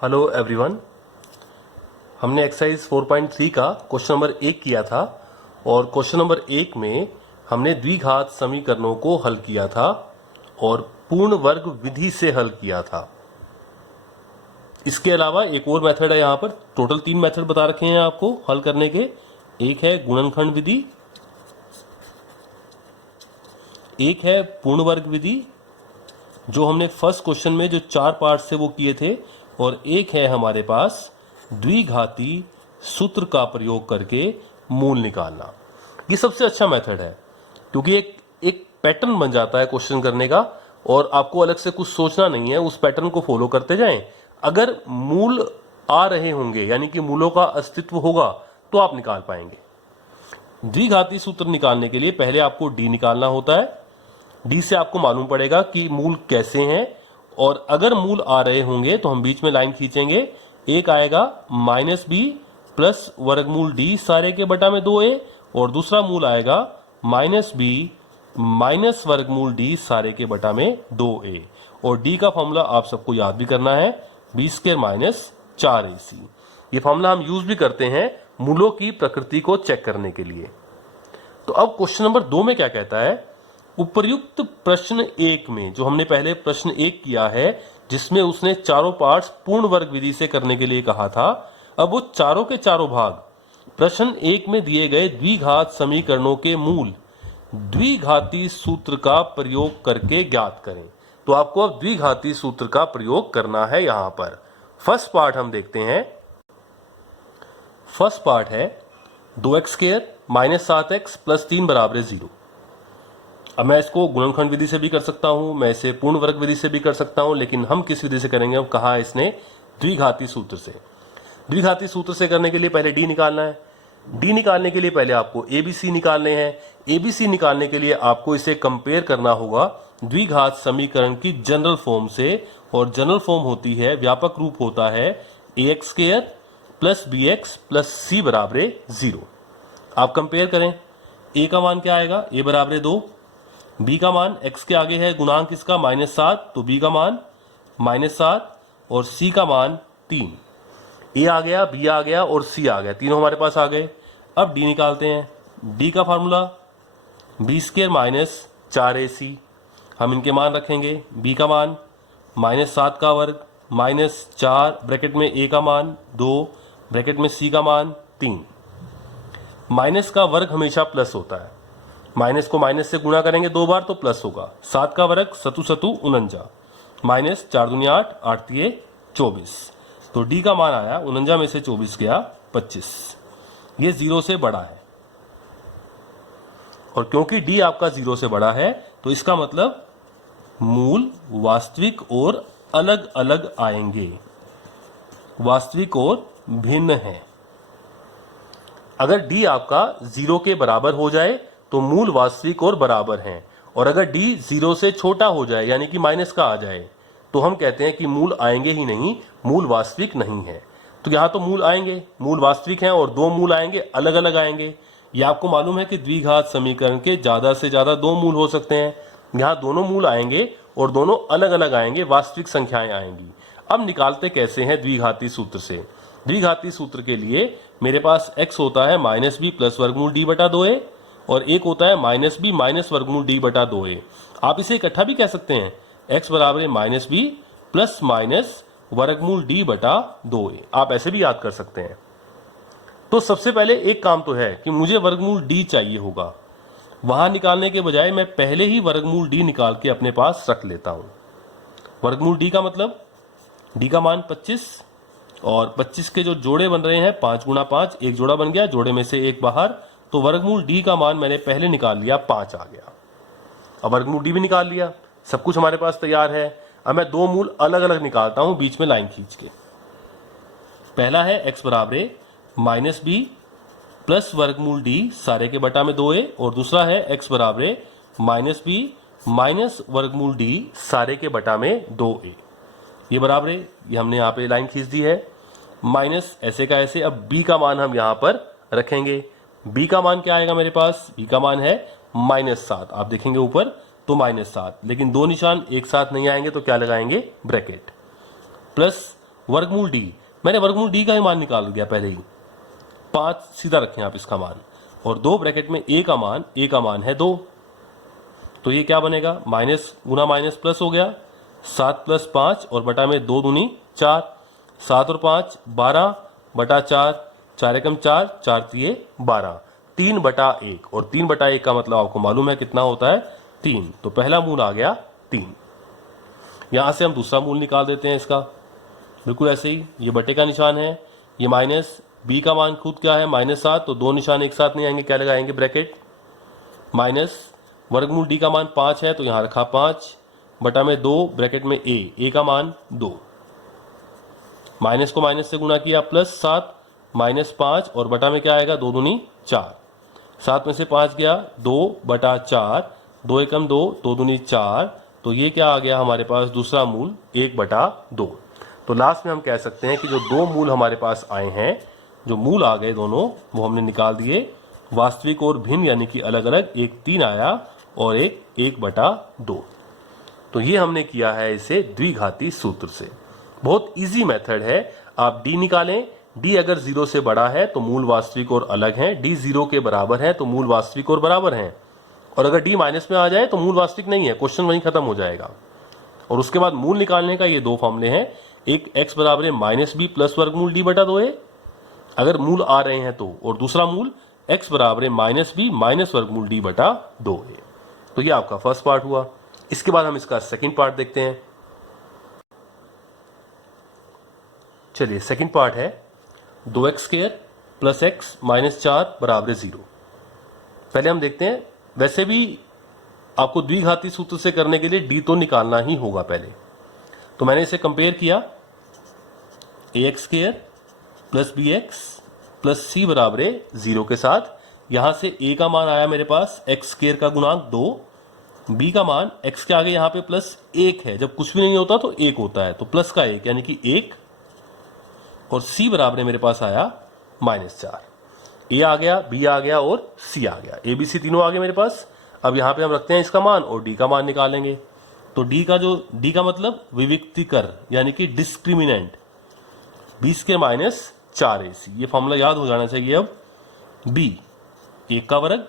Hello everyone. हमने exercise 4.3 का question number 1 किया था और क्वेश्चन नंबर 1 में हमने द्विघात समीकरणों को हल किया था और पूर्ण वर्ग विधि से हल किया था। इसके अलावा एक और मेथड है, यहाँ पर टोटल 3 मेथड बता रखे हैं आपको हल करने के। एक है गुणनखंड विधि, एक है पूर्ण वर्ग विधि जो हमने फर्स्ट क्वेश्चन में जो 4 पार्ट से वो किए थे, और एक है हमारे पास द्विघाती सूत्र का प्रयोग करके मूल निकालना। ये सबसे अच्छा मेथड है क्योंकि एक पैटर्न बन जाता है क्वेश्चन करने का और आपको अलग से कुछ सोचना नहीं है, उस पैटर्न को फॉलो करते जाएं। अगर मूल आ रहे होंगे यानी कि मूलों का अस्तित्व होगा तो आप निकाल पाएंगे। द्विघाती सूत्र निकालने के लिए पहले आपको डी निकालना होता है। डी से आपको मालूम पड़ेगा कि मूल कैसे हैं, और अगर मूल आ रहे होंगे तो हम बीच में लाइन खींचेंगे। एक आएगा माइनस बी प्लस वर्गमूल डी सारे के बटा में 2a, और दूसरा मूल आएगा माइनस बी माइनस वर्गमूल डी सारे के बटा में 2a। और डी का फॉर्मूला आप सबको याद भी करना है, बी स्क्वायर माइनस 4ac। ये फॉर्मूला हम यूज भी करते हैं मूलों की प्रकृति को चेक करने के लिए। तो अब क्वेश्चन नंबर 2 में क्या कहता है, उपर्युक्त प्रश्न 1 में जो हमने पहले प्रश्न 1 किया है जिसमें उसने चारों पार्ट्स पूर्ण वर्ग विधि से करने के लिए कहा था, अब वो चारों के चारों भाग प्रश्न 1 में दिए गए द्विघात समीकरणों के मूल द्विघाती सूत्र का प्रयोग करके ज्ञात करें। तो आपको अब द्विघाती सूत्र का प्रयोग करना है। यहां पर फर्स्ट पार्ट हम देखते हैं। फर्स्ट पार्ट है 2x square minus 7x plus 3 बराबर 0। अब मैं इसको गुणनखंड विधि से भी कर सकता हूं, मैं इसे पूर्ण वर्ग विधि से भी कर सकता हूं, लेकिन हम किस विधि से करेंगे, अब कहा है इसने द्विघाती सूत्र से। द्विघाती सूत्र से करने के लिए पहले डी निकालना है। डी निकालने के लिए पहले आपको एबीसी निकालने हैं। एबीसी निकालने के लिए आपको इसे कंपेयर करना होगा द्विघात समीकरण की जनरल फॉर्म से, और जनरल फॉर्म होती है, व्यापक रूप होता है ax square plus bx plus c बराबर 0। आप कंपेयर करें, a का मान क्या आएगा, a बराबर 2, b का मान x के आगे है गुणांक इसका -7, तो b का मान -7 और c का मान 3। a आ गया, b आ गया और c आ गया, तीनों हमारे पास आ गए। अब d निकालते हैं। d का formula b square minus 4ac, हम इनके मान रखेंगे। b का मान -7 का वर्ग माइनस 4 ब्रैकेट में a का मान 2 ब्रैकेट में c का मान 3। माइनस का वर्ग हमेशा प्लस होता है, माइनस को माइनस से गुणा करेंगे 2 बार तो प्लस होगा। 7 का वर्ग सतु सतु 49 माइनस 4 दूनी 8 8 तिये 24, तो डी का मान आया 49 में से 24 गया 25। ये 0 से बड़ा है, और क्योंकि डी आपका 0 से बड़ा है तो इसका मतलब मूल वास्तविक और अलग अलग आएंगे, वास्तविक और भिन्न है। अगर डी आपका 0 के बराबर हो जाए तो मूल वास्तविक और बराबर हैं, और अगर d 0 से छोटा हो जाए यानी कि माइनस का आ जाए तो हम कहते हैं कि मूल आएंगे ही नहीं, मूल वास्तविक नहीं है। तो यहाँ तो मूल आएंगे, मूल वास्तविक हैं, और 2 मूल आएंगे, अलग अलग आएंगे। ये आपको मालूम है कि द्विघात समीकरण के ज्यादा से ज्यादा 2 मूल हो सकते हैं। यहाँ दोनों मूल आएंगे और दोनों अलग अलग आएंगे, वास्तविक संख्याएं आएंगी। अब निकालते कैसे हैं द्विघाती सूत्र से। द्विघाती सूत्र के लिए मेरे पास x होता है माइनस बी प्लस वर्गमूल डी बटा 2a, और एक होता है माइनस बी माइनस वर्गमूल डी बटा 2a। आप इसे इकट्ठा भी कह सकते हैं, x बराबर है माइनस बी प्लस माइनस वर्गमूल डी बटा 2a, आप ऐसे भी याद कर सकते हैं। तो सबसे पहले एक काम तो है कि मुझे वर्गमूल d चाहिए होगा, वहां निकालने के बजाय मैं पहले ही वर्गमूल d निकाल के अपने पास रख लेता हूं। वर्गमूल d का मतलब d का मान 25, और 25 के जो जोड़े बन रहे हैं 5 गुणा 5, एक जोड़ा बन गया, जोड़े में से एक बाहर, तो वर्गमूल d का मान मैंने पहले निकाल लिया, 5 आ गया। अब वर्गमूल d भी निकाल लिया, सब कुछ हमारे पास तैयार है। अब मैं 2 मूल अलग अलग निकालता हूं बीच में लाइन खींच के। पहला है x बराबर माइनस बी प्लस वर्गमूल d सारे के बटा में 2a, और दूसरा है x बराबर माइनस बी माइनस वर्गमूल d सारे के बटा में 2a। ये बराबर है, ये हमने यहाँ पे लाइन खींच दी है, माइनस ऐसे का ऐसे। अब b का मान हम यहाँ पर रखेंगे। b का मान क्या आएगा मेरे पास, b का मान है -7, आप देखेंगे ऊपर तो -7, लेकिन 2 निशान एक साथ नहीं आएंगे तो क्या लगाएंगे, ब्रैकेट, प्लस वर्गमूल डी, मैंने वर्गमूल डी का ही मान निकाल दिया पहले ही, 5 सीधा रखें आप इसका मान, और 2 ब्रैकेट में a का मान है 2, तो ये क्या बनेगा, माइनस गुना माइनस प्लस हो गया, 7 + 5 और बटा में 2 दूनी 4, 7 और 5 12 बटा 4, 4 एकम 4, 4 तिये 12, 3/1, और 3/1 का मतलब आपको मालूम है कितना होता है, 3, तो पहला मूल आ गया 3। यहां से हम दूसरा मूल निकाल देते हैं इसका, बिल्कुल ऐसे ही, ये बटे का निशान है, ये माइनस, b का मान खुद क्या है -7, तो 2 निशान एक साथ नहीं आएंगे, क्या लगाएंगे ब्रैकेट, माइनस वर्गमूल d का मान 5 है तो यहां रखा 5 बटा में 2 ब्रैकेट में a का मान 2, माइनस को माइनस से गुना किया +7 -5 और बटा में क्या आएगा, 2 दूनी 4, 7 में से 5 गया 2/4, 2 एकम 2, 2 दूनी 4, तो ये क्या आ गया हमारे पास दूसरा मूल 1/2। तो लास्ट में हम कह सकते हैं कि जो 2 मूल हमारे पास आए हैं, जो मूल आ गए दोनों, वो हमने निकाल दिए, वास्तविक और भिन्न यानी कि अलग अलग, एक 3 आया और एक 1/2। तो ये हमने किया है इसे द्विघाती सूत्र से। बहुत इजी मेथड है, आप d निकालें, d अगर 0 से बड़ा है तो मूल वास्तविक और अलग हैं, d 0 के बराबर है तो मूल वास्तविक और बराबर हैं, और अगर d माइनस में आ जाए तो मूल वास्तविक नहीं है, क्वेश्चन वहीं खत्म हो जाएगा। और उसके बाद मूल निकालने का ये 2 फॉर्मूले हैं, एक x बराबर है -b प्लस वर्गमूल d/2a अगर मूल आ रहे हैं तो, और दूसरा मूल x बराबर है -b माइनस वर्गमूल d/2a। तो ये आपका फर्स्ट पार्ट हुआ। इसके बाद हम इसका सेकंड पार्ट देखते हैं। चलिए सेकंड पार्ट है 2x² + x - 4 = 0। पहले हम देखते हैं, वैसे भी आपको द्विघाती सूत्र से करने के लिए d तो निकालना ही होगा पहले, तो मैंने इसे कंपेयर किया, ax² + bx + c = 0 के साथ। यहां से a का मान आया मेरे पास x² का गुणांक 2, b का मान x के आगे यहां पे +1 है, जब कुछ भी नहीं होता तो 1 होता है, तो प्लस का 1 यानी कि 1, और c बराबर है मेरे पास आया -4। a आ गया, b आ गया और c आ गया, a b c तीनों आ गए मेरे पास। अब यहां पे हम रखते हैं इसका मान और d का मान निकालेंगे, तो d का मतलब विविक्तिकर यानी कि डिस्क्रिमिनेंट, 20² - 4ac, ये फॉर्मूला याद हो जाना चाहिए। अब b 1 का वर्ग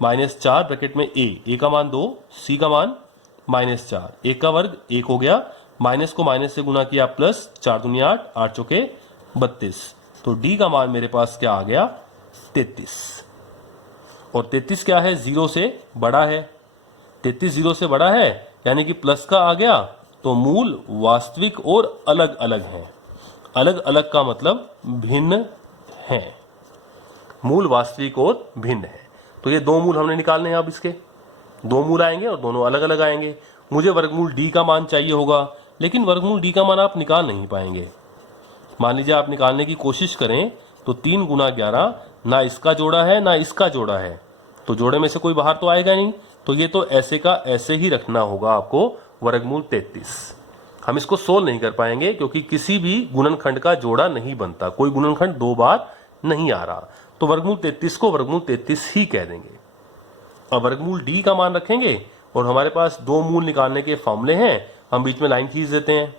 -4 ब्रैकेट में a का मान 2, c का मान -4, 1 का वर्ग 1 हो गया, माइनस को माइनस से गुना किया प्लस, 4 दूनी 8, 8 चौके 32, तो d का मान मेरे पास क्या आ गया 33, और 33 क्या है, 0 से बड़ा है, 33 0 से बड़ा है यानी कि प्लस का आ गया, तो मूल वास्तविक और अलग अलग हैं। अलग अलग का मतलब भिन्न है, मूल वास्तविक और भिन्न है। तो ये 2 मूल हमने निकालने हैं, अब इसके 2 मूल आएंगे और दोनों अलग अलग आएंगे। मुझे वर्गमूल d का मान चाहिए होगा, लेकिन वर्गमूल d का मान आप निकाल नहीं पाएंगे। मान लीजिए आप निकालने की कोशिश करें तो 3 × 11 ना इसका जोड़ा है ना इसका जोड़ा है, तो जोड़े में से कोई बाहर तो आएगा नहीं, तो ये तो ऐसे का ऐसे ही रखना होगा आपको वर्गमूल 33। हम इसको सोल्व नहीं कर पाएंगे क्योंकि किसी भी गुणनखंड का जोड़ा नहीं बनता, कोई गुणनखंड 2 बार नहीं आ रहा, तो वर्गमूल 33 को वर्गमूल 33 ही कह देंगे। और वर्गमूल d का मान रखेंगे और हमारे पास 2 मूल निकालने के फॉर्मूले हैं, हम बीच में लाइन खींच देते हैं।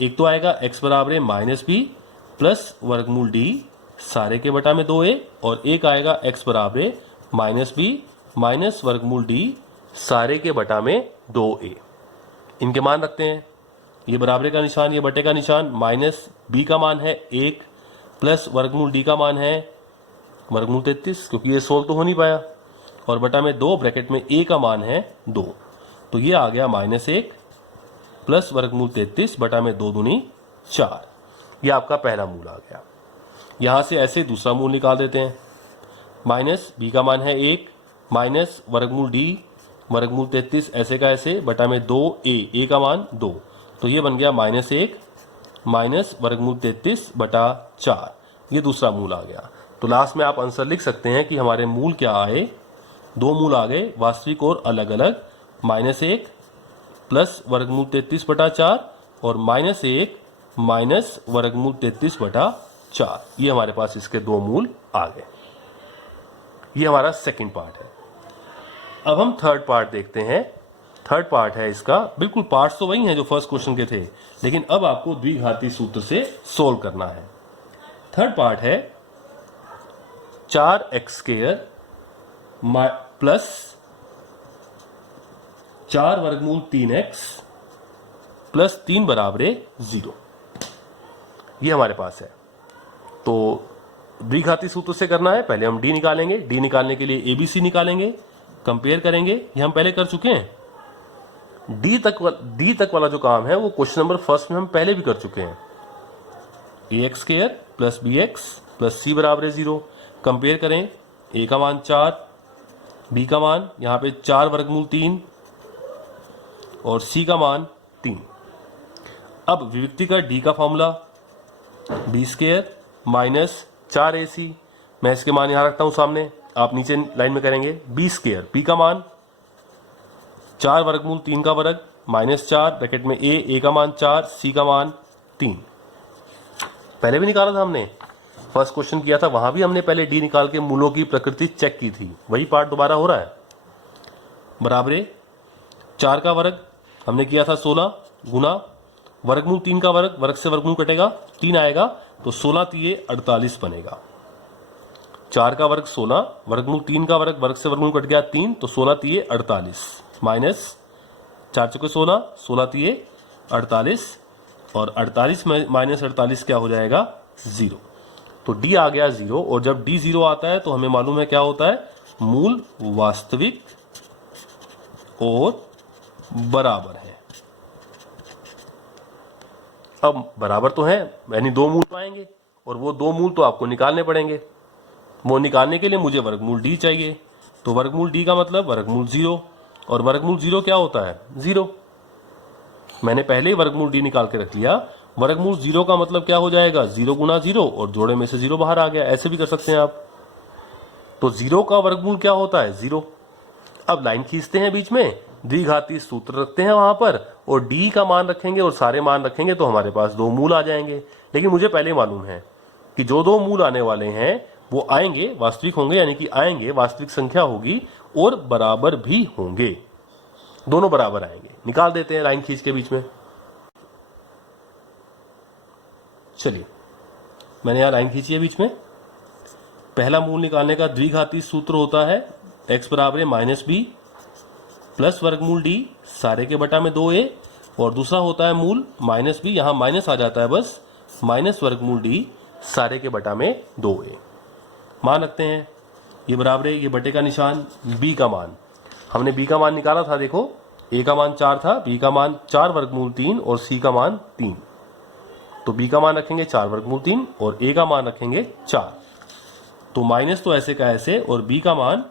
एक तो आएगा x बराबर है -b प्लस वर्गमूल d सारे के बटा में 2a, और एक आएगा x बराबर है -b माइनस वर्गमूल d सारे के बटा में 2a। इनके मान रखते हैं, ये बराबर का निशान, ये बटे का निशान, -b का मान है 1 प्लस वर्गमूल d का मान है वर्गमूल 33, क्योंकि ये सोल्व तो हो नहीं पाया, और बटा में 2 ब्रैकेट में a का मान है 2, तो ये आ गया -1 प्लस वर्गमूल 33 बटा में 2 दूनी 4। ये आपका पहला मूल आ गया। यहां से ऐसे दूसरा मूल निकाल देते हैं, -b का मान है 1 माइनस वर्गमूल d वर्गमूल 33 ऐसे का ऐसे बटा में 2a का मान 2, तो ये बन गया -1 माइनस वर्गमूल 33 बटा 4, ये दूसरा मूल आ गया। तो लास्ट में आप आंसर लिख सकते हैं कि हमारे मूल क्या आए, 2 मूल आ गए वास्तविक और अलग अलग, -1 प्लस वर्गमूल 33 बटा 4 और -1 माइनस वर्गमूल 33 बटा 4, ये हमारे पास इसके 2 मूल आ गए। ये हमारा सेकंड पार्ट है। अब हम थर्ड पार्ट देखते हैं। थर्ड पार्ट है इसका, बिल्कुल पार्ट्स तो वही हैं जो फर्स्ट क्वेश्चन के थे, लेकिन अब आपको द्विघाती सूत्र से सोल्व करना है। थर्ड पार्ट है 4x² प्लस 4 वर्गमूल 3x प्लस 3 बराबर 0, ये हमारे पास है। तो द्विघाती सूत्र से करना है, पहले हम d निकालेंगे, d निकालने के लिए ABC निकालेंगे, कंपेयर करेंगे, ये हम पहले कर चुके हैं। d तक वाला जो काम है वो क्वेश्चन नंबर फर्स्ट में हम पहले भी कर चुके हैं। ax² plus bx plus c बराबर 0, कंपेयर करें, a का मान 4, b का मान यहाँ पे 4 वर्गमूल 3 और c का मान 3। अब विभक्ति का d का फॉर्मूला b² माइनस 4ac, मैं इसके मान यहां रखता हूं सामने, आप नीचे लाइन में करेंगे, b², p का मान 4 वर्गमूल 3 का वर्ग माइनस 4 ब्रैकेट में a का मान 4, c का मान 3। पहले भी निकाला था हमने, फर्स्ट क्वेश्चन किया था, वहां भी हमने पहले d निकाल के मूलों की प्रकृति चेक की थी, वही पार्ट दोबारा हो रहा है। बराबर 4 का वर्ग हमने किया था 16 गुना वर्गमूल 3 का वर्ग, वर्ग से वर्गमूल कटेगा 3 आएगा, तो 16 तिये 48 बनेगा। 4 का वर्ग 16, वर्गमूल 3 का वर्ग, वर्ग से वर्गमूल कट गया 3, तो 16 तिये 48 माइनस 4 चौके 16, 16 तिये 48 और 48 माइनस 48 क्या हो जाएगा 0। तो d आ गया 0, और जब d 0 आता है तो हमें मालूम है क्या होता है, मूल वास्तविक और बराबर है। अब बराबर तो है, यानी दो मूल पाएंगे, और वो दो मूल तो आपको निकालने पड़ेंगे। वो निकालने के लिए मुझे वर्गमूल d चाहिए, तो वर्गमूल d का मतलब वर्गमूल 0, और वर्गमूल 0 क्या होता है 0। मैंने पहले ही वर्गमूल d निकाल के रख लिया। वर्गमूल 0 का मतलब क्या हो जाएगा 0 गुना 0, और जोड़े में से 0 बाहर आ गया, ऐसे भी कर सकते हैं आप। तो 0 का वर्गमूल क्या होता है 0। अब लाइन खींचते हैं बीच में, द्विघाती सूत्र रखते हैं वहां पर, और d का मान रखेंगे और सारे मान रखेंगे, तो हमारे पास दो मूल आ जाएंगे। लेकिन मुझे पहले मालूम है कि जो दो मूल आने वाले हैं वो आएंगे वास्तविक होंगे, यानी कि आएंगे वास्तविक संख्या होगी और बराबर भी होंगे, दोनों बराबर आएंगे। निकाल देते हैं लाइन खींच के बीच में। चलिए, मैंने यहां लाइन खींची है बीच में। पहला मूल निकालने का द्विघाती सूत्र होता है x बराबर माइनस बी प्लस वर्गमूल d सारे के बटा में 2a, और दूसरा होता है मूल माइनस बी, यहां माइनस आ जाता है बस, माइनस वर्गमूल d सारे के बटा में 2a। मान रखते हैं, ये बराबर है, ये बटे का निशान, b का मान हमने b का मान निकाला था, देखो a का मान 4 था, b का मान 4 वर्गमूल 3 और c का मान 3। तो b का मान रखेंगे 4 वर्गमूल 3 और a का मान रखेंगे 4। तो माइनस तो ऐसे का ऐसे, और b का मान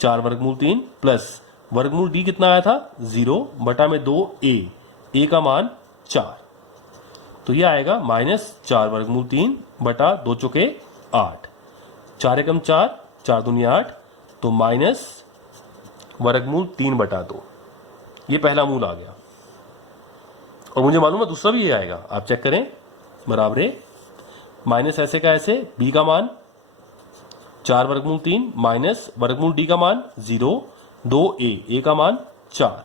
4 वर्गमूल 3 प्लस वर्गमूल d कितना आया था 0 बटा में 2a, a का मान 4, तो ये आएगा माइनस 4 वर्गमूल 3 बटा 2 चौके 8, 4 एकम 4, 4 दूनी 8, तो माइनस वर्गमूल 3 बटा 2। ये पहला मूल आ गया, और मुझे मालूम है दूसरा भी ये आएगा, आप चेक करें। बराबर है माइनस ऐसे का ऐसे, b का मान 4 वर्गमूल 3 माइनस वर्गमूल d का मान 0, 2a, a का मान 4,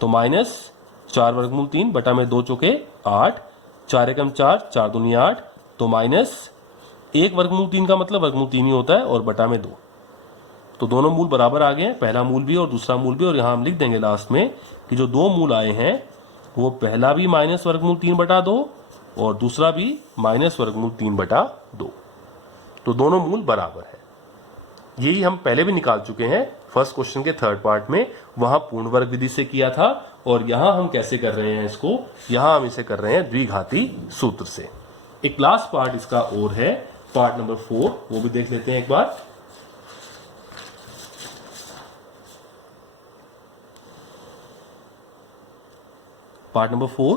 तो माइनस 4 वर्गमूल 3 बटा में 2 चौके 8, 4 एकम 4, 4 दूनी 8, तो माइनस 1 वर्गमूल 3 का मतलब वर्गमूल 3 ही होता है, और बटा में 2। तो दोनों मूल बराबर आ गए हैं, पहला मूल भी और दूसरा मूल भी। और यहां हम लिख देंगे लास्ट में कि जो दो मूल आए हैं वो पहला भी माइनस वर्गमूल 3 बटा 2 और दूसरा भी माइनस वर्गमूल 3 बटा 2। तो दोनों मूल बराबर है। यही हम पहले भी निकाल चुके हैं फर्स्ट क्वेश्चन के थर्ड पार्ट में, वहां पूर्ण वर्ग विधि से किया था, और यहां हम कैसे कर रहे हैं इसको, यहां हम इसे कर रहे हैं द्विघाती सूत्र से। एक लास्ट पार्ट इसका और है, पार्ट नंबर 4, वो भी देख लेते हैं एक बार। पार्ट नंबर 4,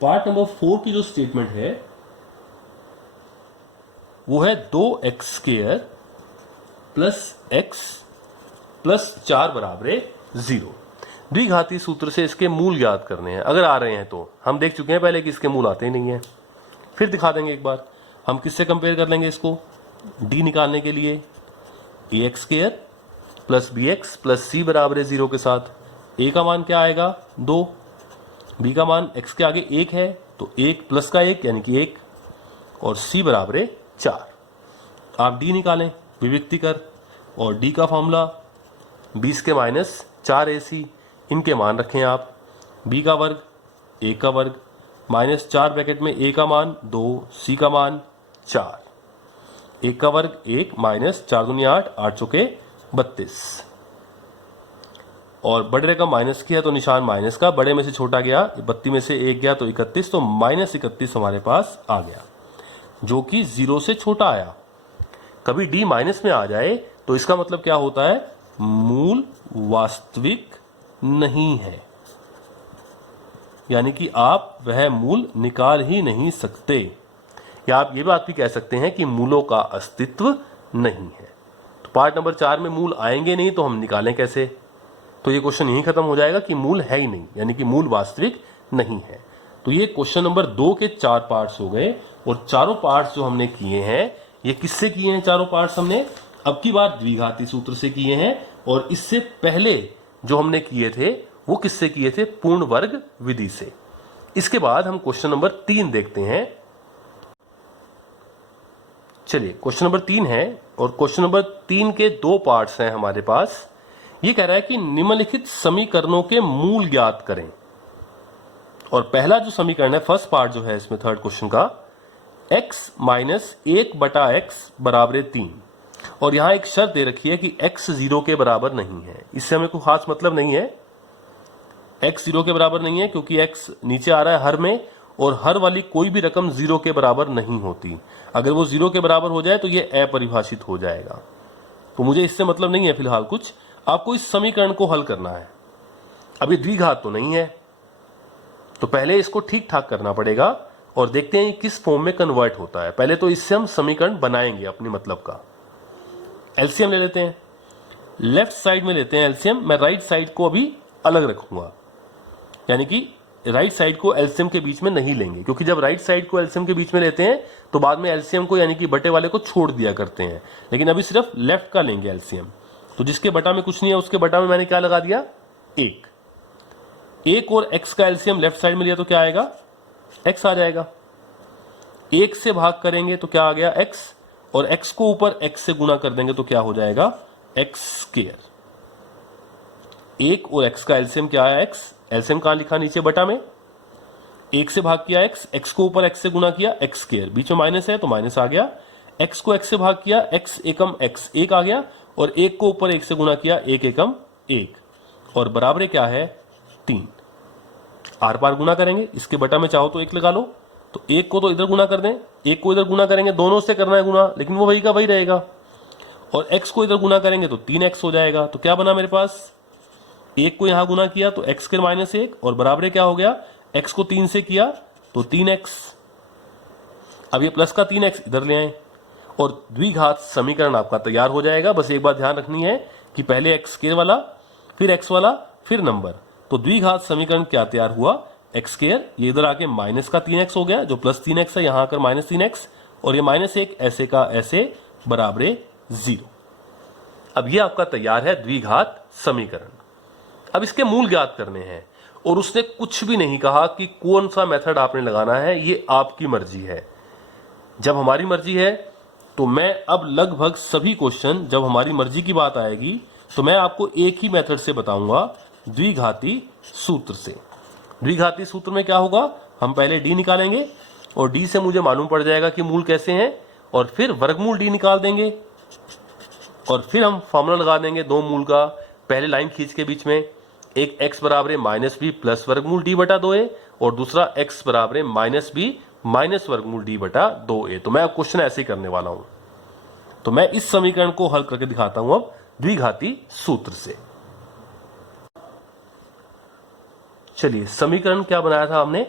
पार्ट नंबर 4 की जो स्टेटमेंट है वो है 2x² प्लस x प्लस 4 बराबर 0। द्विघाती सूत्र से इसके मूल याद करने हैं, अगर आ रहे हैं तो। हम देख चुके हैं पहले कि इसके मूल आते ही नहीं है, फिर दिखा देंगे एक बार। हम किससे कंपेयर कर लेंगे इसको, d निकालने के लिए ax² plus B X plus C बराबर है 0 के साथ। ए का मान क्या आएगा 2, बी का मान एक्स के आगे 1 है तो 1 प्लस का 1 यानी कि 1, और सी बराबर है 4। आप डी निकालें विविक्ति कर, और डी का फॉर्मूला 20 के माइनस 4ac, इनके मान रखें आप, b का वर्ग a का वर्ग माइनस 4 ब्रैकेट में a का मान 2, c का मान 4, 1 का वर्ग 1 माइनस 4 दूनी 8, 8 चौके 32, और बड़े रकम माइनस की है तो निशान माइनस का, बड़े में से छोटा गया 32 में से 1 गया तो 31, तो माइनस 31 हमारे पास आ गया जो कि 0 से छोटा आया। कभी d माइनस में आ जाए तो इसका मतलब क्या होता है, मूल वास्तविक नहीं है, यानी कि आप वह मूल निकाल ही नहीं सकते, या आप ये बात भी कह सकते हैं कि मूलों का अस्तित्व नहीं है। तो पार्ट नंबर 4 में मूल आएंगे नहीं तो हम निकालें कैसे, तो ये क्वेश्चन यहीं खत्म हो जाएगा कि मूल है ही नहीं, यानी कि मूल वास्तविक नहीं है। तो ये क्वेश्चन नंबर 2 के 4 पार्ट्स हो गए, और चारों पार्ट्स जो हमने किए हैं ये किससे किए हैं, चारों पार्ट्स हमने अब की बार द्विघाती सूत्र से किए हैं, और इससे पहले जो हमने किए थे वो किससे किए थे, पूर्ण वर्ग विधि से। इसके बाद हम क्वेश्चन नंबर 3 देखते हैं। चलिए क्वेश्चन नंबर 3 है, और क्वेश्चन नंबर 3 के 2 पार्ट्स हैं हमारे पास। ये कह रहा है कि निम्नलिखित समीकरणों के मूल ज्ञात करें, और पहला जो समीकरण है, फर्स्ट पार्ट जो है इसमें थर्ड क्वेश्चन का, x माइनस 1/x बराबर 3, और यहां एक शर्त दे रखी है कि x 0 के बराबर नहीं है। इससे हमें कोई खास मतलब नहीं है, x 0 के बराबर नहीं है क्योंकि x नीचे आ रहा है हर में, और हर वाली कोई भी रकम 0 के बराबर नहीं होती। अगर वो 0 के बराबर हो जाए तो ये अपरिभाषित हो जाएगा, तो मुझे इससे मतलब नहीं है फिलहाल कुछ। आपको इस समीकरण को हल करना है, अभी द्विघात तो नहीं है, तो पहले इसको ठीक ठाक करना पड़ेगा और देखते हैं किस फॉर्म में कन्वर्ट होता है। पहले तो इससे हम समीकरण बनाएंगे अपने मतलब का। एलसीएम ले लेते हैं, लेफ्ट साइड में लेते हैं एलसीएम, मैं राइट साइड को अभी अलग रखूंगा, यानी कि राइट साइड को एलसीएम के बीच में नहीं लेंगे, क्योंकि जब राइट साइड को एलसीएम के बीच में लेते हैं तो बाद में एलसीएम को यानी कि बटे वाले को छोड़ दिया करते हैं, लेकिन अभी सिर्फ लेफ्ट का लेंगे एलसीएम। तो जिसके बटा में कुछ नहीं है उसके बटा में मैंने क्या लगा दिया, 1 और x का एलसीएम लेफ्ट साइड में लिया तो क्या आएगा, x आ जाएगा। 1 से भाग करेंगे तो क्या आ गया, x, और x को ऊपर x से गुणा कर देंगे तो क्या हो जाएगा, x स्क्वायर। 1 और x का एलसीएम क्या आया, x, एलसीएम कहां लिखा, नीचे बटा में। 1 से भाग किया x को ऊपर x से गुणा किया, x स्क्वायर, बीच में माइनस है तो माइनस आ गया। x को x से भाग किया, x एकम x, 1 आ गया, और 1 को ऊपर 1 से गुणा किया, 1 एकम 1, और बराबर क्या है 3। आर पार गुणा करेंगे, इसके बटा में चाहो तो 1 लगा लो, तो 1 को तो इधर गुणा कर दें, 1 को इधर गुणा करेंगे, दोनों से करना है गुणा, लेकिन वो वही का वही रहेगा, और x को इधर गुणा करेंगे तो 3x हो जाएगा। तो क्या बना मेरे पास, 1 को यहां गुणा किया तो x के माइनस 1, और बराबर क्या हो गया, x को 3 से किया तो 3x। अब ये प्लस का 3x इधर ले आए, और द्विघात समीकरण आपका तैयार हो जाएगा। बस एक बात ध्यान रखनी है कि पहले x स्क्वायर वाला, फिर x वाला, फिर नंबर। तो द्विघात समीकरण क्या तैयार हुआ, x स्क्वायर, ये इधर आके माइनस का 3x हो गया, जो प्लस 3x है यहां आकर माइनस 3x, और ये माइनस 1 ऐसे का ऐसे बराबर 0। अब ये आपका तैयार है द्विघात समीकरण। अब इसके मूल ज्ञात करने हैं, और उसने कुछ भी नहीं कहा कि कौन सा मेथड आपने लगाना है, ये आपकी मर्जी है। जब हमारी मर्जी है तो मैं अब लगभग सभी क्वेश्चन, जब हमारी मर्जी की बात आएगी तो मैं आपको एक ही मेथड से बताऊंगा, द्विघाती सूत्र से। द्विघाती सूत्र में क्या होगा, हम पहले d निकालेंगे, और d से मुझे मालूम पड़ जाएगा कि मूल कैसे हैं, और फिर वर्गमूल d निकाल देंगे, और फिर हम फॉर्मूला लगा देंगे दो मूल का, पहले लाइन खींच के बीच में, एक x बराबर माइनस बी प्लस वर्गमूल d बटा 2a, और दूसरा x बराबर माइनस बी माइनस वर्गमूल d बटा 2a। तो मैं अब क्वेश्चन ऐसे ही करने वाला हूं, तो मैं इस समीकरण को हल करके दिखाता हूं अब द्विघाती सूत्र से। चलिए समीकरण क्या बनाया था हमने,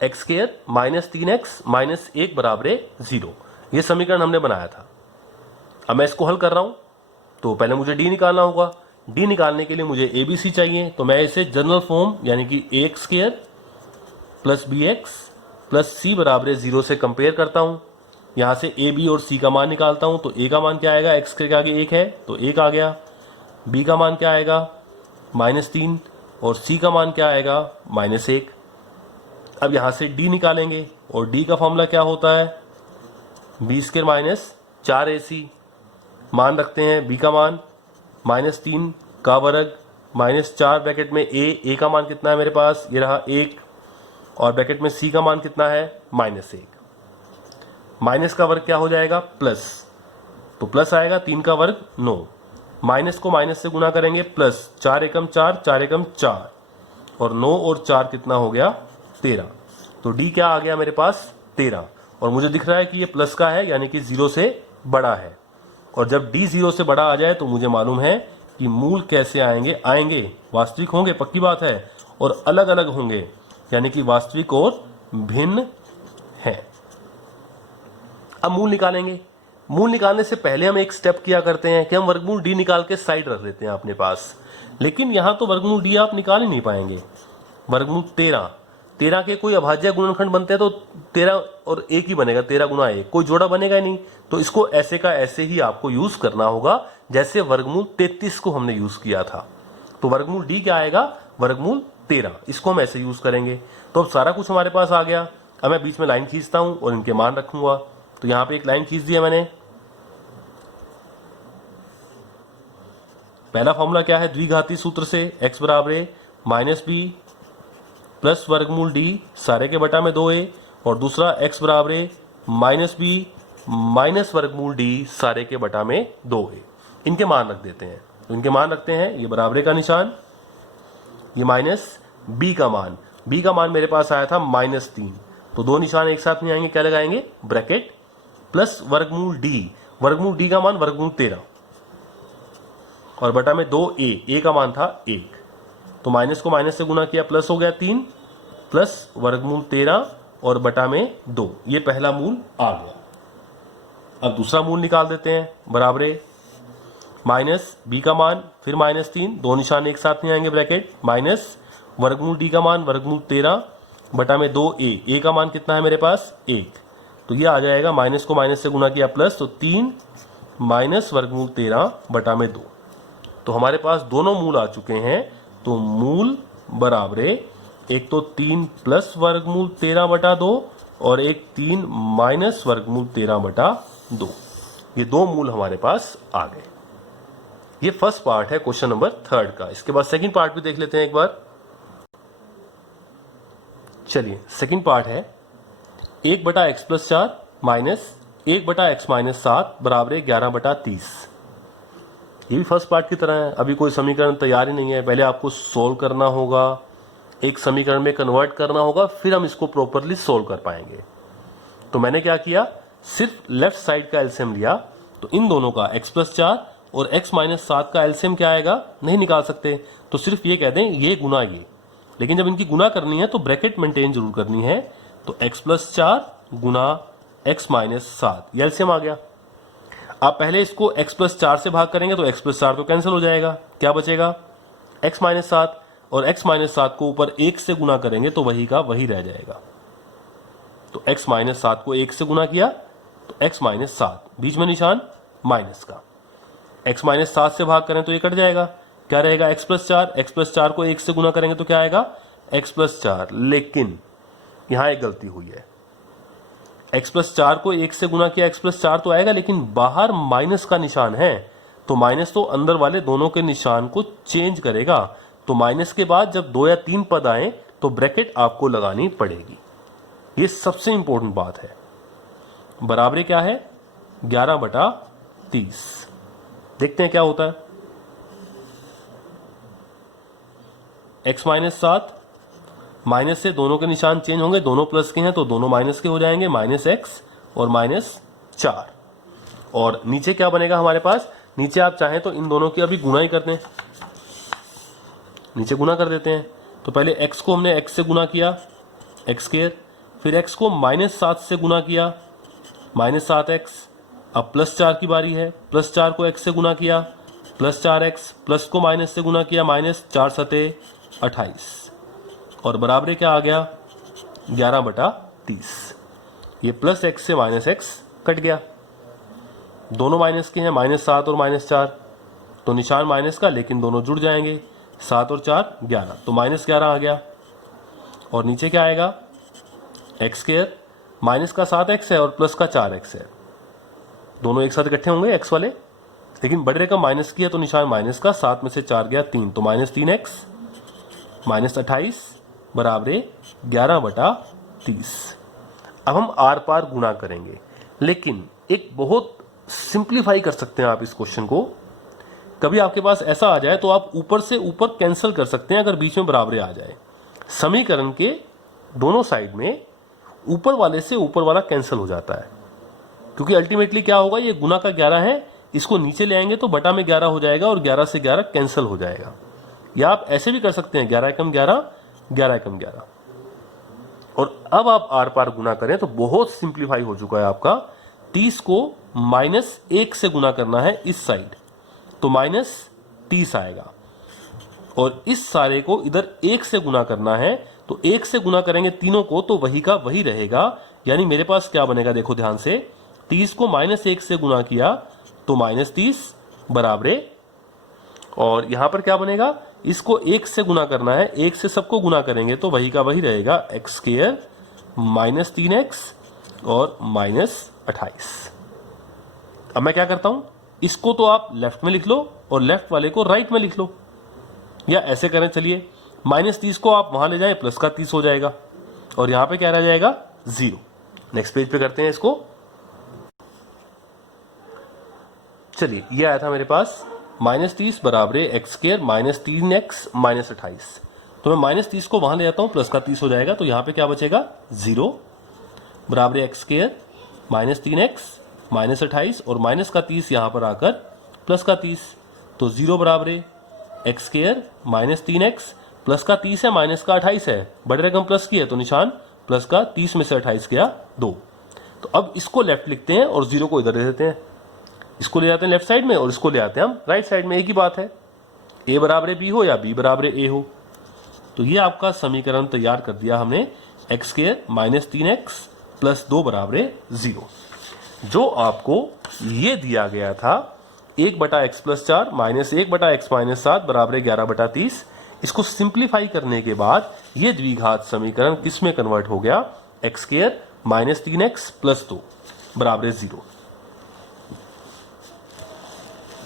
x square minus 3x minus 1 बराबर 0, ये समीकरण हमने बनाया था। अब मैं इसको हल कर रहा हूं, तो पहले मुझे d निकालना होगा। d निकालने के लिए मुझे abc चाहिए, तो मैं इसे जनरल फॉर्म यानी कि ax square plus bx plus c बराबर 0 से कंपेयर करता हूं। यहां से a b और c का मान निकालता हूं, तो a का मान क्या आएगा, x के आगे 1 है तो 1 आ गया, बी का मान क्या आएगा -3 और सी का मान क्या आएगा -1। अब यहां से डी निकालेंगे और डी का फॉर्मूला क्या होता है b² - 4ac। मान रखते हैं बी का मान -3 का वर्ग -4 ब्रैकेट में ए का मान कितना है मेरे पास, ये रहा 1, और ब्रैकेट में सी का मान कितना है -1। माइनस का वर्ग क्या हो जाएगा प्लस, तो प्लस आएगा 3 का वर्ग 9, माइनस को माइनस से गुना करेंगे प्लस 4 एकम 4 4 एकम 4 और 9 और 4 कितना हो गया 13। तो डी क्या आ गया मेरे पास 13, और मुझे दिख रहा है कि ये प्लस का है यानी कि 0 से बड़ा है। और जब डी 0 से बड़ा आ जाए तो मुझे मालूम है कि मूल कैसे आएंगे वास्तविक होंगे, पक्की बात है, और अलग अलग होंगे यानी कि वास्तविक और भिन्न है। अब मूल निकालेंगे। मूल निकालने से पहले हम एक स्टेप किया करते हैं कि हम वर्गमूल डी निकाल के साइड रख लेते हैं अपने पास, लेकिन यहां तो वर्गमूल डी आप निकाल ही नहीं पाएंगे। वर्गमूल 13 के कोई अभाज्य गुणनखंड बनते हैं तो 13 और 1 ही बनेगा, 13 गुना 1, कोई जोड़ा बनेगा ही नहीं। तो इसको ऐसे का ऐसे ही आपको यूज करना होगा जैसे वर्गमूल 33 को हमने यूज किया था। तो वर्गमूल डी क्या आएगा वर्गमूल 13, इसको हम ऐसे यूज करेंगे। तो अब सारा कुछ हमारे पास आ गया। अब मैं बीच में लाइन खींचता हूं और इनके मान रखूंगा। तो यहां पे एक लाइन खींच दिया मैंने। पहला फॉर्मूला क्या है द्विघाती सूत्र से, x बराबर -b प्लस वर्गमूल डी सारे के बटा में 2a, और दूसरा x बराबर -b माइनस वर्गमूल डी सारे के बटा में 2a। इनके मान रख देते हैं। तो इनके मान रखते हैं, ये बराबर का निशान, ये माइनस b का मान मेरे पास आया था -3, तो दो निशान एक साथ नहीं आएंगे, क्या लगाएंगे ब्रैकेट, प्लस वर्गमूल डी का मान वर्गमूल 13 और बटा में 2a का मान था 1, तो माइनस को माइनस से गुना किया प्लस हो गया 3 प्लस वर्गमूल 13 और बटा में 2, ये पहला मूल आ गया। अब दूसरा मूल निकाल देते हैं, बराबर माइनस बी का मान फिर -3, दो निशान एक साथ नहीं आएंगे, ब्रैकेट माइनस वर्गमूल डी का मान वर्गमूल 13 बटा में 2a का मान कितना है मेरे पास 1, तो ये आ जाएगा माइनस को माइनस से गुना किया प्लस, तो 3 माइनस वर्गमूल 13 बटा में 2। तो हमारे पास दोनों मूल आ चुके हैं। तो मूल बराबर एक तो 3 प्लस वर्गमूल 13 बटा 2 और एक 3 माइनस वर्गमूल 13 बटा 2, ये दो मूल हमारे पास आ गए। ये फर्स्ट पार्ट है क्वेश्चन नंबर 3 का। इसके बाद सेकंड पार्ट भी देख लेते हैं एक बार। चलिए सेकंड पार्ट है 1/x+4 माइनस 1/x-7 बराबर 11/30। ये भी फर्स्ट पार्ट की तरह है। अभी कोई समीकरण तैयार ही नहीं है, पहले आपको सोल्व करना होगा, एक समीकरण में कन्वर्ट करना होगा, फिर हम इसको प्रॉपरली सोल्व कर पाएंगे। तो मैंने क्या किया, सिर्फ लेफ्ट साइड का एलसीएम लिया। तो इन दोनों का x+4 और x-7 का एलसीएम क्या आएगा, नहीं निकाल सकते, तो सिर्फ ये कह दें ये गुना ये। लेकिन जब इनकी गुना करनी है तो ब्रैकेट मेंटेन जरूर करनी है। तो x+4 गुना x-7, ये एलसीएम आ गया। आप पहले इसको x+4 से भाग करेंगे तो x+4 तो कैंसिल हो जाएगा, क्या बचेगा x-7, और x-7 को ऊपर 1 से गुना करेंगे तो वही का वही रह जाएगा। तो x-7 को 1 से गुना किया तो x-7, बीच में निशान माइनस का, x-7 से भाग करें तो ये कट जाएगा, क्या रहेगा x+4 को 1 से गुना करेंगे तो क्या आएगा x+4। लेकिन यहां एक गलती हुई है, x+4 को 1 से गुना किया, x+4 तो आएगा, लेकिन बाहर माइनस का निशान है, तो माइनस तो अंदर वाले दोनों के निशान को चेंज करेगा। तो माइनस के बाद जब 2 या 3 पद आए तो ब्रैकेट आपको लगानी पड़ेगी, ये सबसे इंपॉर्टेंट बात है। बराबर क्या है 11/30। देखते हैं क्या होता है। x-7 माइनस से दोनों के निशान चेंज होंगे, दोनों प्लस के हैं तो दोनों माइनस के हो जाएंगे, -x और -4। और नीचे क्या बनेगा हमारे पास, नीचे आप चाहें तो इन दोनों की अभी गुना ही करते हैं, नीचे गुना कर देते हैं। तो पहले x को हमने x से गुना किया x², फिर x को -7 से गुना किया -7x। अब +4 की बारी है, +4 को x से गुना किया +4x, प्लस को माइनस से गुना किया -4×7=28, और बराबर क्या आ गया 11/30। ये +x से -x कट गया, दोनों माइनस के हैं, -7 और -4, तो निशान माइनस का, लेकिन दोनों जुड़ जाएंगे, 7 और 4 11, तो -11 आ गया। और नीचे क्या आएगा, एक्स स्क्वायर, माइनस का 7x है और प्लस का 4x है, दोनों एक साथ इकट्ठे होंगे एक्स वाले, लेकिन बड़े रकम माइनस की है तो निशान माइनस का, 7 में से 4 गया 3, तो -3x -28 बराबर 11/30। अब हम आर पार गुणा करेंगे, लेकिन एक बहुत सिंप्लीफाई कर सकते हैं आप इस क्वेश्चन को। कभी आपके पास ऐसा आ जाए तो आप ऊपर से ऊपर कैंसिल कर सकते हैं अगर बीच में बराबरी आ जाए। समीकरण के दोनों साइड में ऊपर वाले से ऊपर वाला कैंसिल हो जाता है, क्योंकि अल्टीमेटली क्या होगा, ये गुना का 11 है, इसको नीचे ले आएंगे तो बटा में 11 हो जाएगा और 11 से 11 कैंसिल हो जाएगा। या आप ऐसे भी कर सकते हैं 11 एकम 11, 11 एकम 11। और अब आप आर पार गुना करें तो बहुत सिंप्लीफाई हो चुका है आपका। 30 को -1 से गुना करना है इस साइड, तो -30 आएगा, और इस सारे को इधर 1 से गुना करना है, तो 1 से गुना करेंगे तीनों को तो वही का वही रहेगा। यानी मेरे पास क्या बनेगा, देखो ध्यान से, 30 को -1 से गुना किया तो -30 बराबर, और यहां पर क्या बनेगा, इसको 1 से गुना करना है, 1 से सबको गुना करेंगे तो वही का वही रहेगा, एक्स स्क्वायर -3x और -28। अब मैं क्या करता हूं, इसको तो आप लेफ्ट में लिख लो और लेफ्ट वाले को राइट में लिख लो, या ऐसे करें, चलिए -30 को आप वहां ले जाएं, प्लस का 30 हो जाएगा, और यहां पे क्या रह जाएगा, 0। नेक्स्ट पेज पे करते हैं इसको। चलिए, ये आया था मेरे पास -30 बराबर एक्स स्क्वायर -3x -28। तो मैं -30 को वहां ले जाता हूं, प्लस का 30 हो जाएगा, तो यहां पे क्या बचेगा, 0 बराबर एक्स स्क्वायर -3x -28, और माइनस का 30 यहां पर आकर प्लस का 30, तो 0 बराबर एक्स स्क्वायर -3x, प्लस का 30 है, माइनस का 28 है, बड़े रकम प्लस की है तो निशान प्लस का, 30 में से 28 गया 2। तो अब इसको लेफ्ट लिखते हैं और 0 को इधर दे देते हैं, इसको ले जाते हैं लेफ्ट साइड में और इसको ले आते हैं हम राइट साइड में, एक ही बात है, a बराबर b हो या b बराबर a हो। तो ये आपका समीकरण तैयार कर दिया हमने, एक्स स्क्वायर -3x प्लस 2 बराबर 0। जो आपको ये दिया गया था 1/x + 4 -1/x - 7 बराबर 11/30, इसको सिंप्लीफाई करने के बाद ये द्विघात समीकरण किस में कन्वर्ट हो गया, एक्स स्क्वायर -3x प्लस 2 बराबर 0।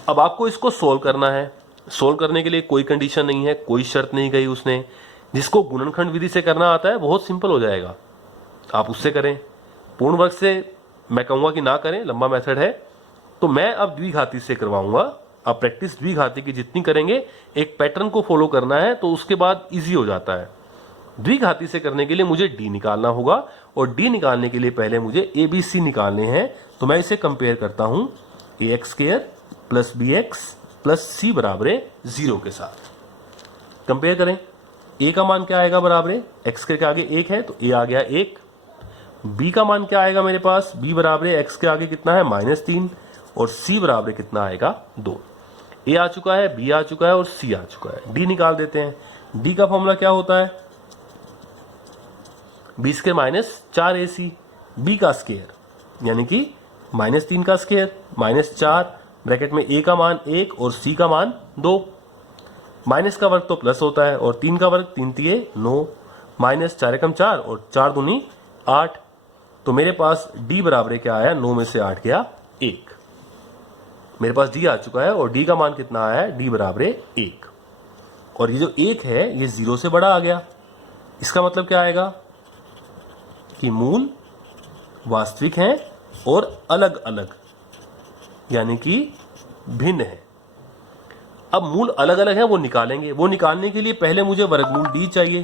अब आपको इसको सोल्व करना है। सोल्व करने के लिए कोई कंडीशन नहीं है, कोई शर्त नहीं कही उसने। जिसको गुणनखंड विधि से करना आता है बहुत सिंपल हो जाएगा, आप उससे करें। पूर्ण वर्ग से मैं कहूंगा कि ना करें, लंबा मेथड है, तो मैं अब द्विघाती से करवाऊंगा। आप प्रैक्टिस द्विघाती की जितनी करेंगे, एक पैटर्न को फॉलो करना है तो उसके बाद इजी हो जाता है। द्विघाती से करने के लिए मुझे डी निकालना होगा, और डी निकालने के लिए पहले मुझे ए बी सी निकालने हैं। तो मैं इसे कंपेयर करता हूं, A X square plus B X plus C बराबर 0 के साथ कंपेयर करें। ए का मान क्या आएगा, बराबर एक्स के आगे 1 है तो ए आ गया 1। बी का मान क्या आएगा मेरे पास, बी बराबर एक्स के आगे कितना है, -3, और सी बराबर कितना आएगा, 2। ए आ चुका है, बी आ चुका है और सी आ चुका है। डी निकाल देते हैं। डी का फॉर्मूला क्या होता है, बी स्क्वायर -4ac, बी का स्क्वायर यानी कि -3 का स्क्वायर -4 ब्रैकेट में ए का मान 1 और सी का मान 2। माइनस का वर्ग तो प्लस होता है, और 3 का वर्ग 3 3 9, -4 एकम 4 और 4 दूनी 8। तो मेरे पास डी बराबर क्या आया, 9 में से 8 गया 1। मेरे पास डी आ चुका है, और डी का मान कितना आया है, डी बराबर 1। और ये जो 1 है ये 0 से बड़ा आ गया। इसका मतलब क्या आएगा कि मूल वास्तविक हैं और अलग अलग यानी कि भिन्न है। अब मूल अलग अलग है वो निकालेंगे। वो निकालने के लिए पहले मुझे वर्गमूल डी चाहिए,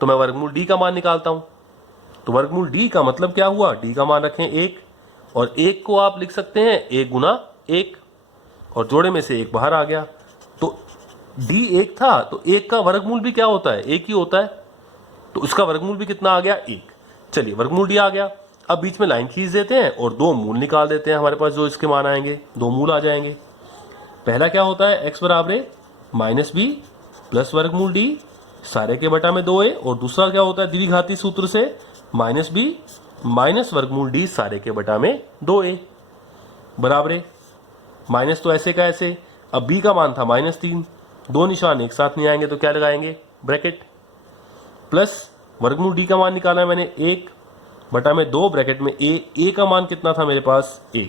तो मैं वर्गमूल डी का मान निकालता हूं। तो वर्गमूल डी का मतलब क्या हुआ, डी का मान रखें 1, और 1 को आप लिख सकते हैं 1 गुना 1, और जोड़े में से 1 बाहर आ गया। तो डी 1 था तो 1 का वर्गमूल भी क्या होता है, 1 ही होता है। तो उसका वर्गमूल भी कितना आ गया, 1। चलिए वर्गमूल डी आ गया। अब बीच में लाइन खींच देते हैं और 2 मूल निकाल देते हैं। हमारे पास जो इसके मान आएंगे 2 मूल आ जाएंगे। पहला क्या होता है, x बराबर -b प्लस वर्गमूल d सारे के बटा में 2a, और दूसरा क्या होता है द्विघाती सूत्र से -b माइनस वर्गमूल d सारे के बटा में 2a बराबर माइनस तो ऐसे का ऐसे। अब b का मान था -3, दो निशान एक साथ नहीं आएंगे तो क्या लगाएंगे, ब्रैकेट, प्लस वर्गमूल d का मान निकाला है मैंने 1 बटा में 2 ब्रैकेट में a का मान कितना था मेरे पास 1,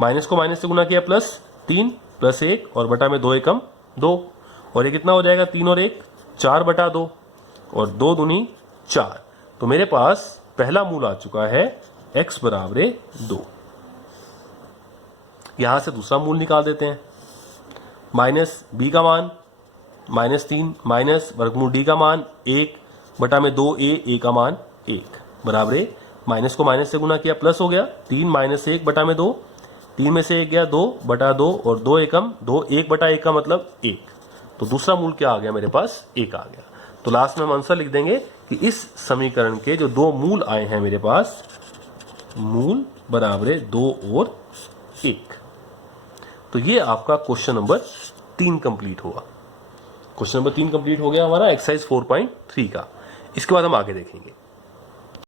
माइनस को माइनस से गुना किया प्लस 3 प्लस 1 और बटा में 2 एकम 2, और ये कितना हो जाएगा 3 और 1 4 बटा 2 और 2 दूनी 4। तो मेरे पास पहला मूल आ चुका है x बराबर 2। यहां से दूसरा मूल निकाल देते हैं, माइनस b का मान -3 माइनस वर्गमूल d का मान 1 बटा में 2a का मान 1 बराबर माइनस को माइनस से गुना किया प्लस हो गया 3 माइनस 1 बटा में 2, 3 में से 1 गया 2 बटा 2 और 2 एकम 2, 1 बटा 1 का मतलब 1। तो दूसरा मूल क्या आ गया मेरे पास 1 आ गया। तो लास्ट में हम आंसर लिख देंगे कि इस समीकरण के जो दो मूल आए हैं मेरे पास, मूल बराबर 2 और 1। तो ये आपका क्वेश्चन नंबर 3 कंप्लीट हुआ। क्वेश्चन नंबर 3 कंप्लीट हो गया हमारा एक्सरसाइज 4.3 का। इसके बाद हम आगे देखेंगे।